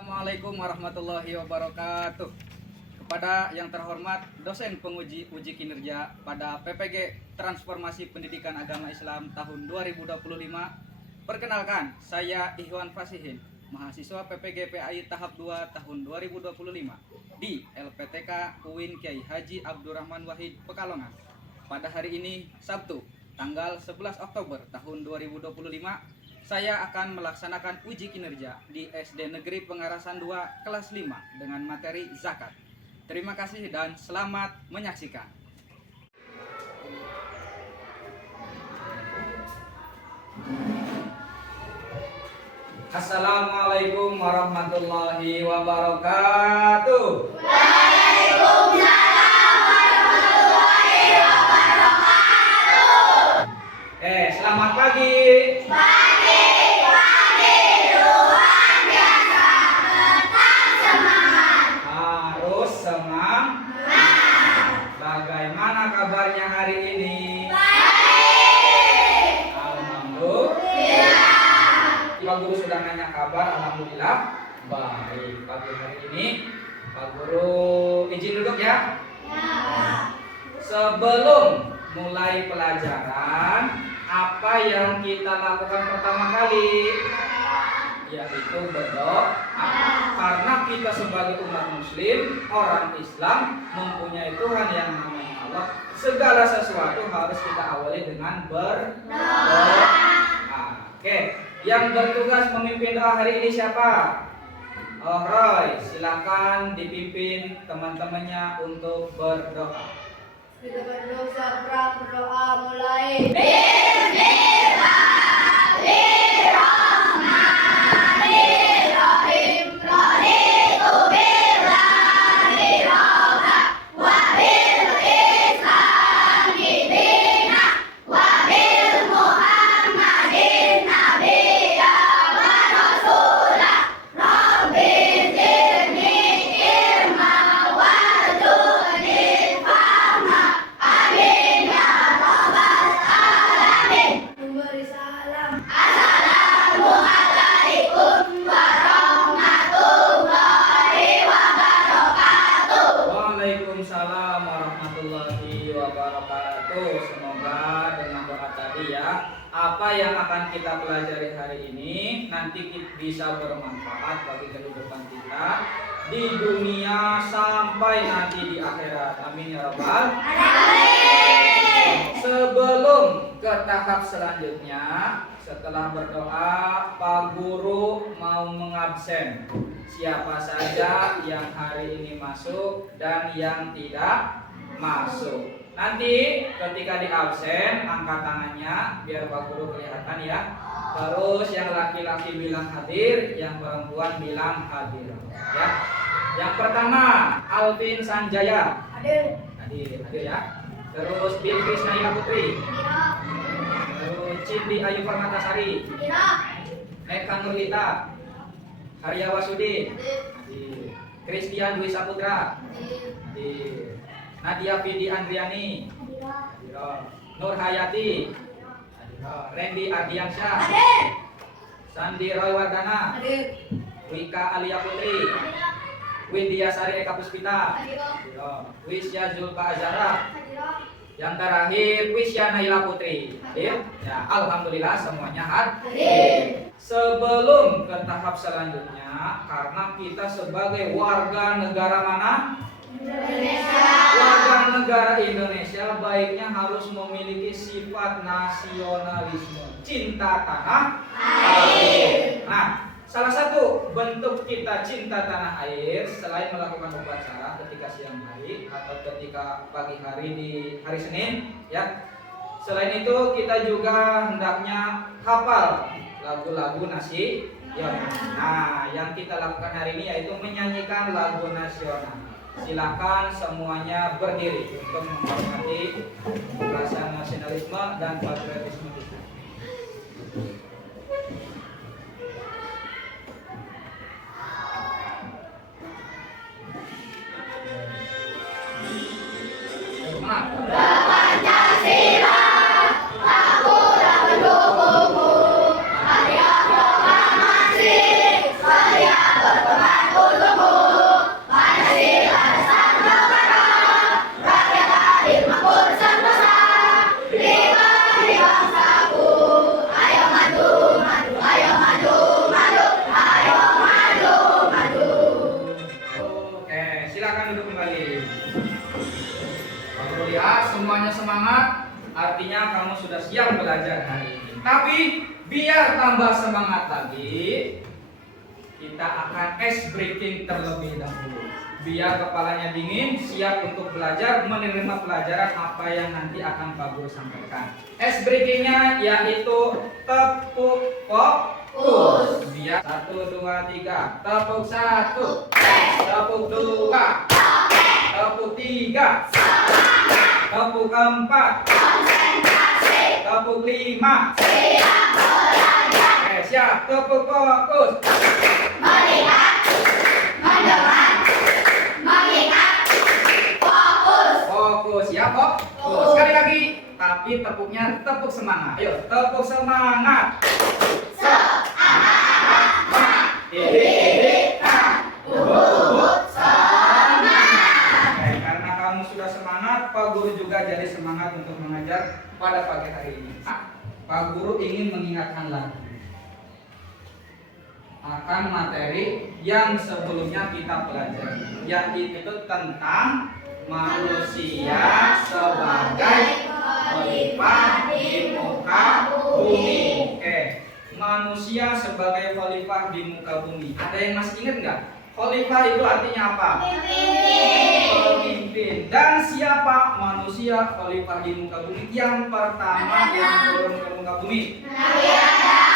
Assalamualaikum warahmatullahi wabarakatuh. Kepada yang terhormat dosen penguji uji kinerja pada PPG Transformasi Pendidikan Agama Islam tahun 2025. Perkenalkan, saya Ihwan Fasihin, mahasiswa PPG PAI tahap 2 tahun 2025 di LPTK UIN Kiai Haji Abdurrahman Wahid Pekalongan. Pada hari ini Sabtu, tanggal 11 Oktober tahun 2025, saya akan melaksanakan uji kinerja di SD Negeri Pengarasan 2 kelas 5 dengan materi zakat. Terima kasih dan selamat menyaksikan. Assalamualaikum warahmatullahi wabarakatuh. Waalaikumsalam warahmatullahi wabarakatuh. Selamat pagi. Bagaimana kabarnya hari ini? Baik. Alhamdulillah. Pak Guru sudah nanya kabar, alhamdulillah. Baik, pagi hari ini Pak Guru izin duduk ya. Sebelum mulai pelajaran, apa yang kita lakukan pertama kali? Yaitu berdoa. Karena kita sebagai umat muslim, orang Islam, mempunyai Tuhan yang namanya Allah. Segala sesuatu harus kita awali dengan berdoa. Oke, yang bertugas memimpin doa hari ini siapa? Oh Roy, silakan dipimpin teman-temannya untuk berdoa. Kita berdoa mulai. Waalaikumsalam warahmatullahi wabarakatuh. Semoga dengan doa tadi ya, apa yang akan kita pelajari hari ini nanti bisa bermanfaat bagi kehidupan kita di dunia sampai nanti di akhirat. Amin ya rabbal alamin. Sebelum ke tahap selanjutnya, setelah berdoa, Pak Guru mau mengabsen siapa saja yang hari ini masuk dan yang tidak masuk. Nanti ketika di absen, angkat tangannya biar Pak Guru kelihatan ya. Terus yang laki-laki bilang hadir, yang perempuan bilang hadir ya. Yang pertama, Alvin Sanjaya. Hadir. Hadir ya. Terus Bilqis Naila Putri. Terus Cindi Ayu Permatasari. Eka Nurlita. Arya Wasudi. Hadir. Christian Dwi Saputra. Hadir. Nadia Vidi Andriani. Hadir. Nur Hayati. Hadir. Randy Ardiansyah. Hadir. Sandi Roy Wardana. Hadir. Wika Alia Putri. Widya Sari Eka Puspita. Hadir. Wisya Zulfa Azara. Yang terakhir Wisya Naila Putri. Hadir. Ya, alhamdulillah semuanya hadir. Sebelum ke tahap selanjutnya, karena kita sebagai warga negara mana? Indonesia. Warga negara Indonesia baiknya harus memiliki sifat nasionalisme, cinta tanah air. Nah, salah satu bentuk kita cinta tanah air selain melakukan upacara ketika siang hari atau ketika pagi hari di hari Senin ya. Selain itu kita juga hendaknya hafal lagu-lagu nasional. Nah, yang kita lakukan hari ini yaitu menyanyikan lagu nasional. Silakan semuanya berdiri untuk menghormati rasa nasionalisme dan patriotisme kita. Pancasila, aku mendukungmu. Karya proklamasi, karya berkembang. Biar tambah semangat lagi, kita akan ice breaking terlebih dahulu. Biar kepalanya dingin, siap untuk belajar, menerima pelajaran apa yang nanti akan Pak Guru sampaikan. Ice breakingnya yaitu tepuk fokus. Biar 1, 2, 3. Tepuk 1, tepuk 2, tepuk 3, tepuk 4, tepuk 5. Siap, tepuk fokus. Melihat, mendengar, mengingat, fokus. Fokus, ya fokus. Sekali lagi, tapi tepuknya tepuk semangat. Ayo, tepuk semangat. Karena kamu sudah semangat, Pak Guru juga jadi semangat untuk mengajar pada pagi hari ini. Pak Guru ingin mengingatkan lagi akan materi yang sebelumnya kita pelajari, yaitu tentang manusia sebagai khalifah di muka bumi. Oke, manusia sebagai khalifah di muka bumi. Ada yang masih ingat nggak? Khalifah itu artinya apa? Pemimpin. Dan siapa manusia khalifah di muka bumi yang pertama yang turun ke muka bumi? Nabi Adam.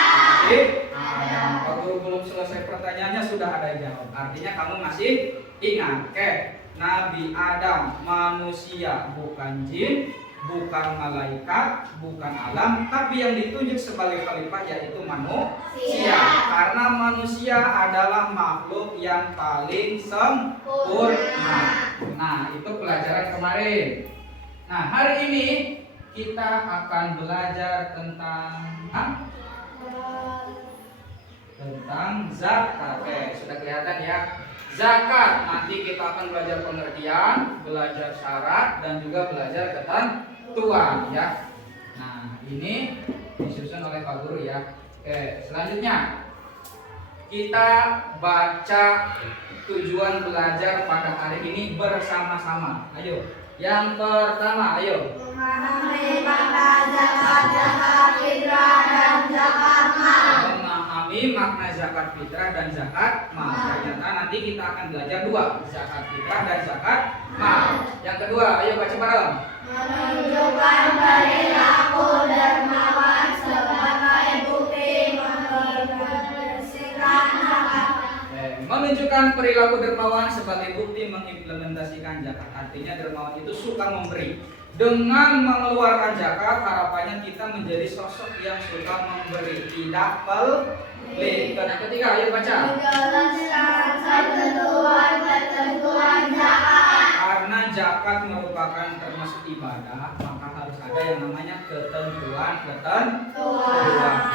Pak Guru belum selesai pertanyaannya sudah ada yang jawab. Artinya kamu masih ingat. Oke, Nabi Adam manusia, bukan jin, bukan malaikat, bukan alam, tapi yang ditunjuk sebagai khalifah yaitu manusia. Karena manusia adalah makhluk yang paling sempurna. Nah, itu pelajaran kemarin. Nah, hari ini kita akan belajar tentang zakat. Oke, sudah kelihatan ya. Zakat, nanti kita akan belajar pengertian, belajar syarat, dan juga belajar ketentuan ya. Nah, ini disusun oleh Pak Guru ya. Oke, selanjutnya kita baca tujuan belajar pada hari ini bersama-sama. Ayo, yang pertama, ayo. Memahami makna zakat, zakat fitrah dan zakat mal. Memahami makna zakat fitrah dan zakat mal. Ternyata nanti kita akan belajar dua, zakat fitrah dan zakat mal. Yang kedua, ayo baca bareng. Menunjukkan perilaku dermawan sebagai bukti mengimplementasikan zakat. Menunjukkan perilaku dermawan sebagai bukti mengimplementasikan zakat. Artinya dermawan itu suka memberi. Dengan mengeluarkan zakat, harapannya kita menjadi sosok yang suka memberi, tidak pelit. Yang ketiga, ayo baca. Menjelaskan ketentuan zakat. Karena zakat merupakan termasuk ibadah, maka harus ada yang namanya ketentuan.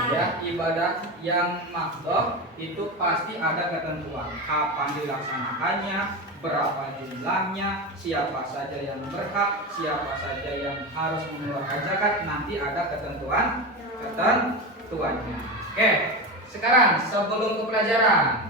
Ya, ibadah yang makdoh itu pasti ada ketentuan. Kapan dilaksanakannya, berapa jumlahnya, siapa saja yang berhak, siapa saja yang harus mengeluarkan zakat, nanti ada ketentuannya. Oke, sekarang sebelum ke pelajaran,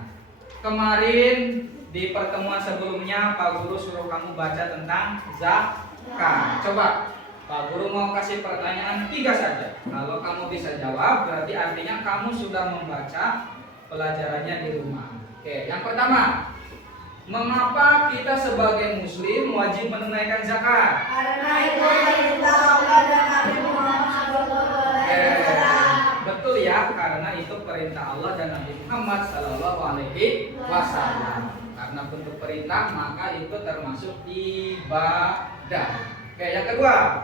kemarin di pertemuan sebelumnya Pak Guru suruh kamu baca tentang zakat. Coba Pak Guru mau kasih pertanyaan 3 saja. Kalau kamu bisa jawab, berarti artinya kamu sudah membaca pelajarannya di rumah. Oke, yang pertama, mengapa kita sebagai muslim wajib menunaikan zakat? Karena itu perintah pada Nabi Muhammad SAW. Betul ya, karena itu perintah Allah dan Nabi Muhammad SAW. Karena bentuk perintah, maka itu termasuk ibadah. Oke, yang kedua,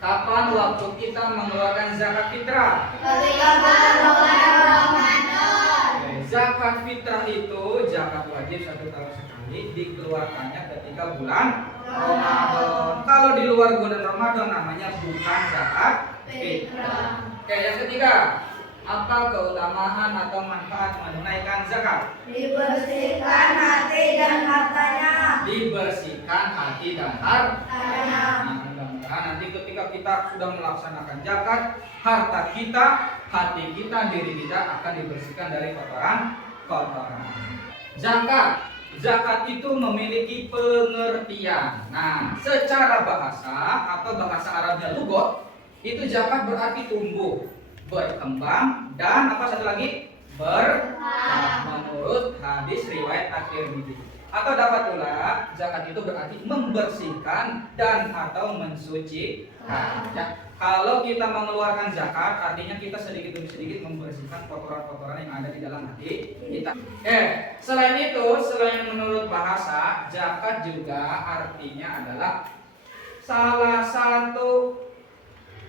kapan waktu kita mengeluarkan zakat fitrah? Ketika bulan Ramadan. Zakat fitrah itu zakat wajib 1 tahun sekali, dikeluarkannya ketika bulan Ramadan. Kalau di luar bulan Ramadan namanya bukan zakat fitrah. Oke, yang ketiga, apa keutamaan atau manfaat menunaikan zakat? Dibersihkan hati dan hartanya. Dibersihkan hati dan harta. Hartanya. Mudah-mudahan nanti ketika kita sudah melaksanakan zakat, harta kita, hati kita, diri kita akan dibersihkan dari kotoran. Zakat itu memiliki pengertian. Nah, secara bahasa atau bahasa Arabnya lugot, itu zakat berarti tumbuh. berkembang, dan apa satu lagi? Berkah menurut hadis riwayat At-Tirmidzi. Atau dapat pula zakat itu berarti membersihkan dan atau mensucikan. Ya, kalau kita mengeluarkan zakat artinya kita sedikit demi sedikit membersihkan kotoran-kotoran yang ada di dalam hati kita. Selain itu, selain menurut bahasa, zakat juga artinya adalah salah satu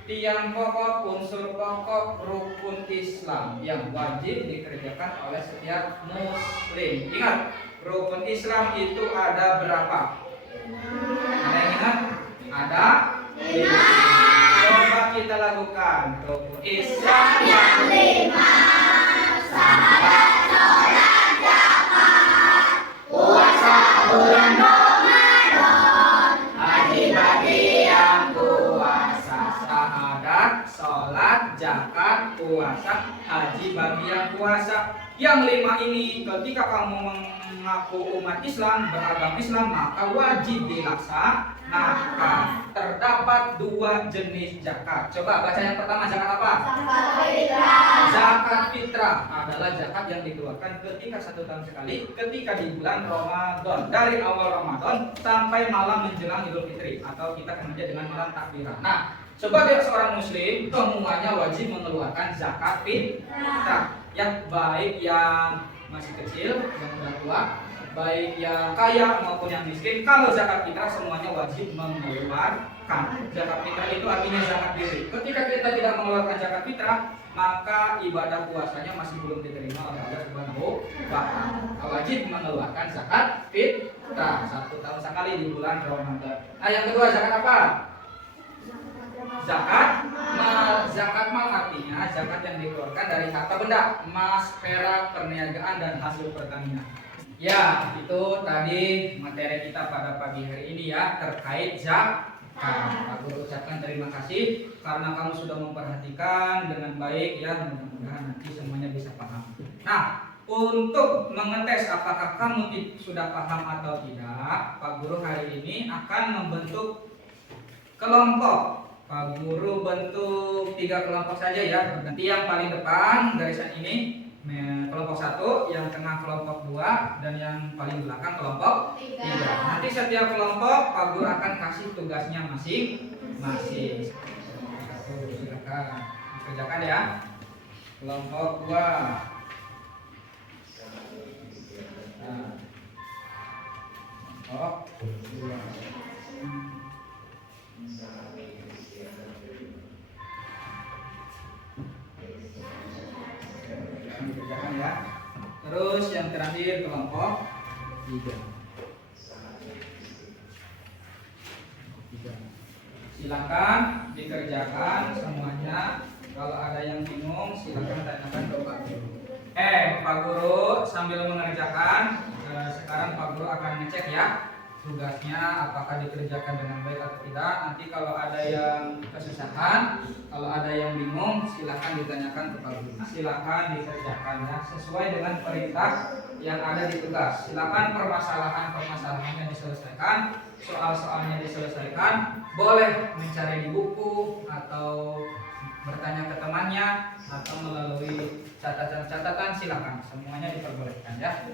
tiang pokok, unsur pokok rukun Islam yang wajib dikerjakan oleh setiap muslim. Ingat, rukun Islam itu ada berapa? Ada yang ingat? Ada 5. Coba kita lakukan rukun Islam yang 5. Sahabat, sholat, zakat, puasa bulan Ramadan, haji bagi yang puasa. Syahadat, sholat, zakat, puasa, haji bagi yang puasa. Yang 5 ini ketika kamu mengaku umat Islam, beragama Islam, maka wajib dilaksanakan. Terdapat 2 jenis zakat. Coba baca yang pertama, zakat apa? Zakat fitrah. Zakat fitrah adalah zakat yang dikeluarkan ketika 1 tahun sekali, ketika di bulan Ramadan, dari awal Ramadan sampai malam menjelang Idul Fitri, atau kita kenal dengan malam takbiran. Nah, sebagai seorang muslim, semuanya wajib mengeluarkan zakat fitrah. Yang baik yang masih kecil, yang sudah tua, baik yang kaya maupun yang miskin. Kalau zakat fitrah semuanya wajib mengeluarkan. Zakat fitrah itu artinya zakat diri. Ketika kita tidak mengeluarkan zakat fitrah, maka ibadah puasanya masih belum diterima oleh Allah Subhanahu wa Ta'ala. Wajib mengeluarkan zakat fitrah 1 tahun sekali di bulan Ramadan. Nah, yang kedua zakat apa? Zakat mal artinya zakat yang dikeluarkan dari harta benda, emas, perak, perniagaan, dan hasil pertanian. Ya, itu tadi materi kita pada pagi hari ini ya, terkait zakat. Aku ucapkan terima kasih karena kamu sudah memperhatikan dengan baik ya, mudah-mudahan nanti semuanya bisa paham. Nah, untuk mengetes apakah kamu sudah paham atau tidak, Pak Guru hari ini akan membentuk kelompok. Pak Guru bentuk 3 kelompok saja ya. Nanti yang paling depan garisan ini kelompok 1, yang tengah kelompok 2, dan yang paling belakang kelompok 3. Nanti setiap kelompok Pak Guru akan kasih tugasnya masing-masing. Silakan kerjakan ya. Kelompok 2. Nah. Kelompok 2. Dikerjakan ya. Terus yang terakhir kelompok 3. Silakan dikerjakan semuanya. Kalau ada yang bingung silakan tanyakan ke Pak Guru. Pak Guru sambil mengerjakan, sekarang Pak Guru akan ngecek ya tugasnya apakah dikerjakan dengan baik atau tidak. Nanti kalau ada yang kesusahan, kalau ada yang bingung, silakan ditanyakan ke Pak Guru. Silakan dikerjakan ya sesuai dengan perintah yang ada di tugas. Silakan permasalahannya diselesaikan, soal-soalnya diselesaikan. Boleh mencari di buku atau bertanya ke temannya atau melalui catatan-catatan, silakan. Semuanya diperbolehkan ya.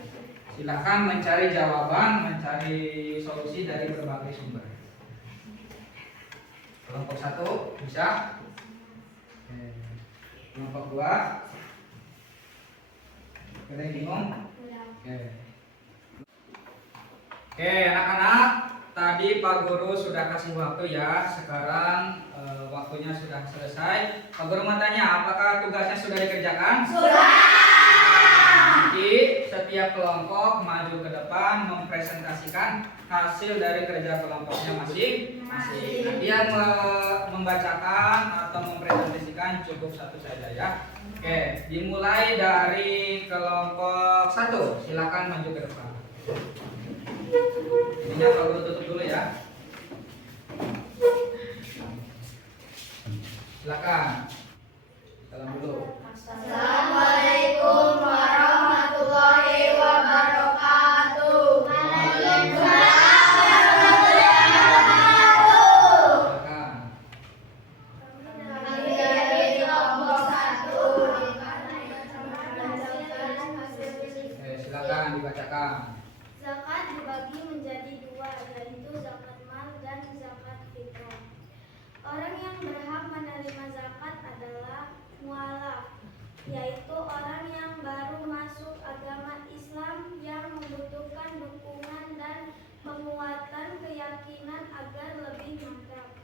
Silakan mencari jawaban, mencari solusi dari berbagai sumber. Kelompok 1 bisa. Kelompok 2. Ada yang bingung? Oke, anak-anak, tadi Pak Guru sudah kasih waktu ya. Sekarang waktunya sudah selesai. Pak Guru mau tanya, apakah tugasnya sudah dikerjakan? Sudah. Nanti setiap kelompok maju ke depan mempresentasikan hasil dari kerja kelompoknya masing-masing. Nanti yang membacakan atau mempresentasikan cukup 1 saja ya. Oke, dimulai dari kelompok 1. Silakan maju ke depan. Ininya Pak Guru tutup dulu ya. Silakan. Salam dulu. Assalamualaikum warahmatullahi wabarakatuh. Waalaikumsalam warahmatullahi wabarakatuh. Silakan. Kami dari kelompok 1 dibacakan. Zakat dibagi menjadi dua, yaitu zakat mal dan zakat fitrah. Orang yang berhak menerima zakat adalah mualaf, yaitu orang yang baru masuk agama Islam yang membutuhkan dukungan dan penguatan keyakinan agar lebih mantap.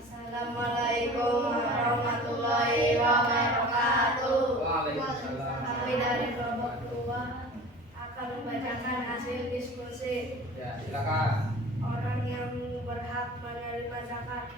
Assalamualaikum warahmatullahi wabarakatuh. Waalaikumsalam. Kami dari kelompok 2 akan membacakan hasil diskusi. Ya, silakan. Orang yang berhak menerima zakat.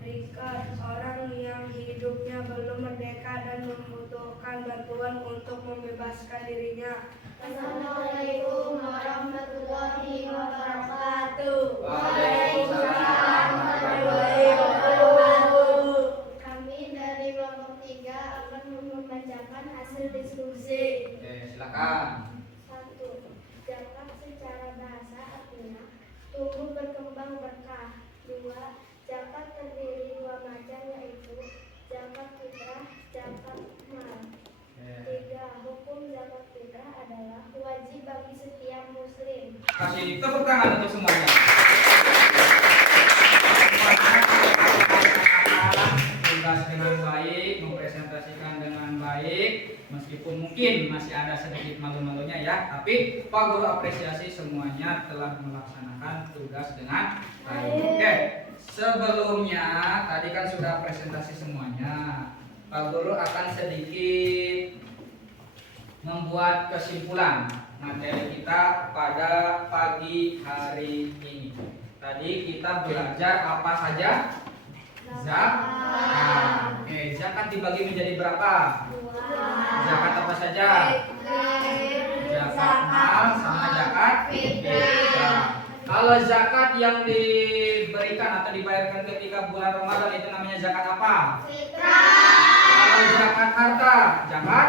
Rika, orang yang hidupnya belum merdeka dan membutuhkan bantuan untuk membebaskan dirinya. Assalamualaikum warahmatullahi wabarakatuh. Waalaikumsalam warahmatullahi wabarakatuh. Kami dari kelompok 3 akan membacakan hasil diskusi. Oke, silakan. 1. Zakat secara bahasa artinya tumbuh berkembang berkah. 2. Zakat terdiri 2 macam, yaitu zakat fitrah, zakat mal. 3. Hukum zakat fitrah adalah wajib bagi setiap muslim. Kasih tepuk tangan untuk semuanya. Tugas dengan baik, mempresentasikan dengan baik, meskipun mungkin masih ada sedikit malu-malunya ya, tapi Pak Guru apresiasi semuanya telah melaksanakan tugas dengan baik. Oke, sebelumnya tadi kan sudah presentasi semuanya. Pak Guru akan sedikit membuat kesimpulan materi kita pada pagi hari ini. Tadi kita belajar apa saja? Zakat. Oke, zakat dibagi menjadi berapa? 2. Zakat apa saja? Zakat mal sama zakat fitrah. Kalau zakat yang diberikan atau dibayarkan ketika bulan Ramadan itu namanya zakat apa? Kalau zakat harta, zakat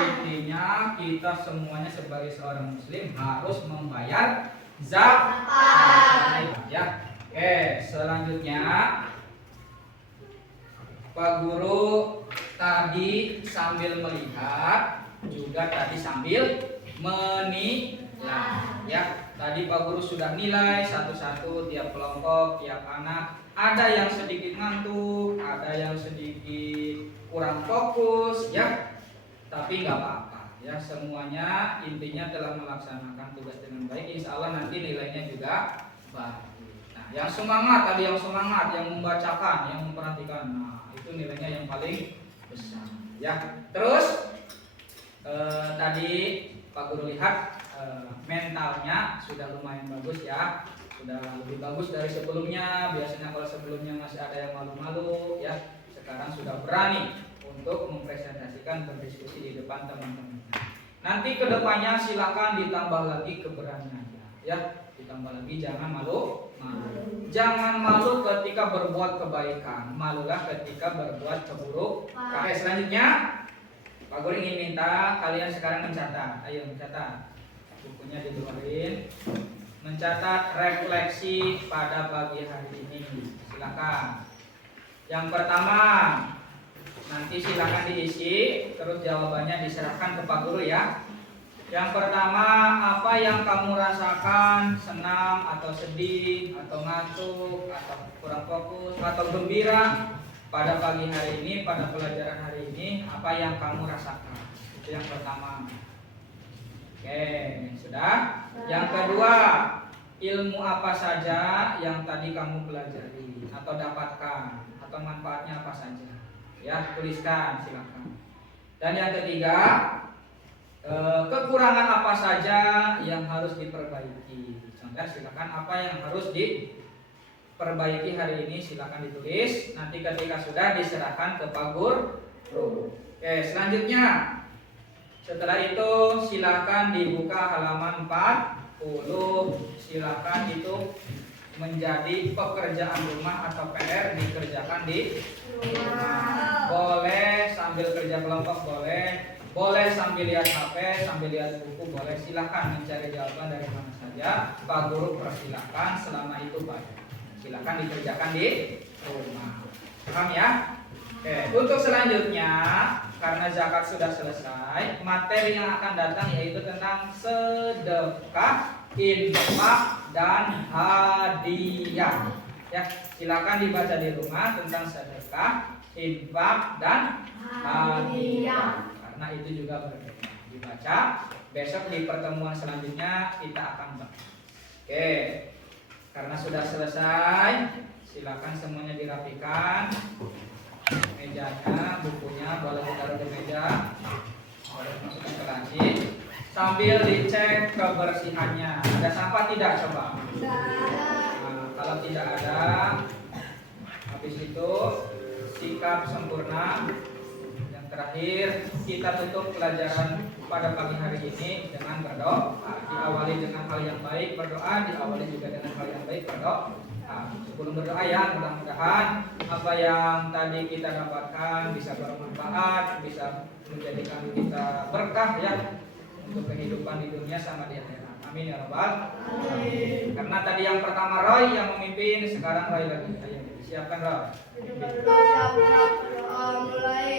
intinya kita semuanya sebagai seorang muslim harus membayar zakat. Ya. Oke, selanjutnya Pak Guru tadi sambil melihat, juga tadi sambil menilai. Ya, tadi Pak Guru sudah nilai satu-satu tiap kelompok, tiap anak. Ada yang sedikit ngantuk, ada yang sedikit kurang fokus, ya. Tapi nggak apa-apa, ya. Semuanya intinya telah melaksanakan tugas dengan baik. Insya Allah nanti nilainya juga baik. Yang semangat tadi, yang semangat, yang membacakan, yang memperhatikan, nah itu nilainya yang paling besar. Ya, terus tadi Pak Guru lihat mentalnya sudah lumayan bagus ya, sudah lebih bagus dari sebelumnya. Biasanya kalau sebelumnya masih ada yang malu-malu, ya sekarang sudah berani untuk mempresentasikan, berdiskusi di depan teman-teman. Nanti kedepannya silakan ditambah lagi keberaniannya, ya. Ditambah lagi, jangan malu. Jangan malu ketika berbuat kebaikan, malulah ketika berbuat keburukan. Oke, selanjutnya Pak Guru ingin minta kalian sekarang mencatat. Ayo mencatat, bukunya dikeluarin. Mencatat refleksi pada pagi hari ini. Silakan. Yang pertama, nanti silakan diisi, terus jawabannya diserahkan ke Pak Guru ya. Yang pertama, apa yang kamu rasakan, senang atau sedih, atau ngantuk, atau kurang fokus, atau gembira pada pagi hari ini, pada pelajaran hari ini, apa yang kamu rasakan? Itu yang pertama. Oke, sudah. Yang kedua, ilmu apa saja yang tadi kamu pelajari atau dapatkan, atau manfaatnya apa saja? Ya, tuliskan silakan. Dan yang ketiga, kekurangan apa saja yang harus diperbaiki. Contoh, silakan apa yang harus diperbaiki hari ini, silakan ditulis. Nanti ketika sudah diserahkan ke Pak Guru. Oke, selanjutnya setelah itu silakan dibuka halaman 40. Silakan itu menjadi pekerjaan rumah atau PR dikerjakan di rumah. Boleh sambil kerja kelompok, boleh sambil lihat HP, sambil lihat buku, boleh. Silakan mencari jawaban dari mana saja. Pak Guru persilakan selama itu Pak. Silakan dikerjakan di rumah. Paham ya? Oke, untuk selanjutnya karena zakat sudah selesai, materi yang akan datang yaitu tentang sedekah, infak, dan hadiah. Ya, silakan dibaca di rumah tentang sedekah, infak, dan hadiah. Karena itu juga berbeda. Dibaca, besok di pertemuan selanjutnya kita akan bahas. Oke, karena sudah selesai, silakan semuanya dirapikan. Mejanya, bukunya boleh ditaruh di meja, boleh masukkan ke laci. Sambil dicek kebersihannya. Ada sampah tidak coba? Nah, kalau tidak ada, habis itu sikap sempurna. Yang terakhir, kita tutup pelajaran pada pagi hari ini dengan berdoa. Diawali dengan hal yang baik, berdoa. Diawali juga dengan hal yang baik, berdoa. Sebelum berdoa ya, mudah-mudahan apa yang tadi kita dapatkan bisa bermanfaat, bisa menjadikan kita berkah ya untuk kehidupan di dunia sama di akhirat. Amin ya rabbal alamin. Karena tadi yang pertama Roy yang memimpin, sekarang Roy lagi. Ayo siapkan Roy. Mulai.